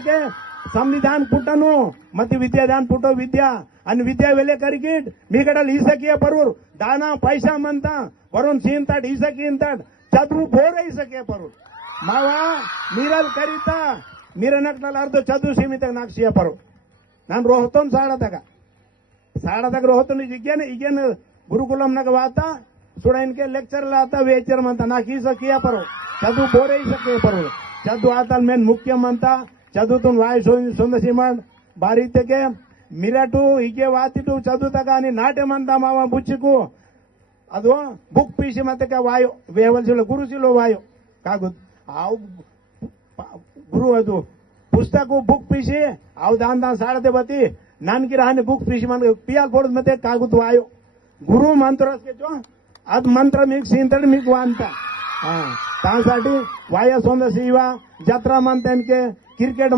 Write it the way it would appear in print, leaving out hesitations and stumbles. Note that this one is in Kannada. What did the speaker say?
के संविधान पुटनु मत विद्यादान पुटो विद्या आणि विद्या वेले करिकीट मी कडल ಈಸಕಿಯ ಪರೂರ್ ದಾನ ಪೈಸಾ ಮಂತ ವರುಣ್ ಸೀಂತಾಡ್ ಈಸಕಿ ಇಂತಾಡ್ ಚದುರು ಬೋರ ಈಸಕಿಯ ಪರೂರ್ ಮಾವ ಮಿರಲ್ ಕರಿತಾ ಮಿರನಕ್ನಲ್ ಅರ್ಧ ಚದುರು ಸೀಮಿತ ನಾಕ್ಷಿಯ ಪರೂರ್ ನಾನು ರೋಹತನ್ साडाದಾಗ ರೋಹತನ್ ಈಗೇನು ಗುರುಕುಲಂನಾಗ ವಾತ ಸ್ಟೂಡೆಂಟ್ಗೆ ಲೆಕ್ಚರ್ आता वेचर म्हणता నాకు ఈసಕಿಯ ಪರೂರ್ ಚದುರು ಬೋರ ಈಸಕಿಯ ಪರೂರ್ ಚದು ಆತಲ್ ಮೇನ್ ಮುಖ್ಯಮಂತ చదువుతున్న వాయి సొందసీమన్ బారీతకే మిరటు హೀಗೆ ವಾತಿಟು ಚದುತಕ అని ನಾಟ್ಯమంతా ಮಾವ ಬುಚ್ಚಿಕು ಅದು ಬುಕ್ ಪೀಸಿ ಮತ್ತೆ ವಾಯು ವೇವಲ್ಸಿಲ ಗುರುಸಿಲು ವಾಯು ಕಾಗು ಆವು ಗುರು ಅದು ಪುಸ್ತಕ ಬುಕ್ ಪೀಸಿ ಅವು ದಾನ ಸಾಡದೆ ಬತ್ತಿ ನಾನ್ಕಿ ರಾನಿ ಬುಕ್ ಪೀಸಿ ಮನ್ ಪಿಯಾಲ್ ಕೊಡದ್ ಮತ್ತೆ ಕಾಗುತ್ ವಾಯು गुरु मंत्रसके जो अद मंत्र मीक सींतड मीक वांत त्यासाठी वाया सोंद शिवा जत्रा म्हणता क्रिकेट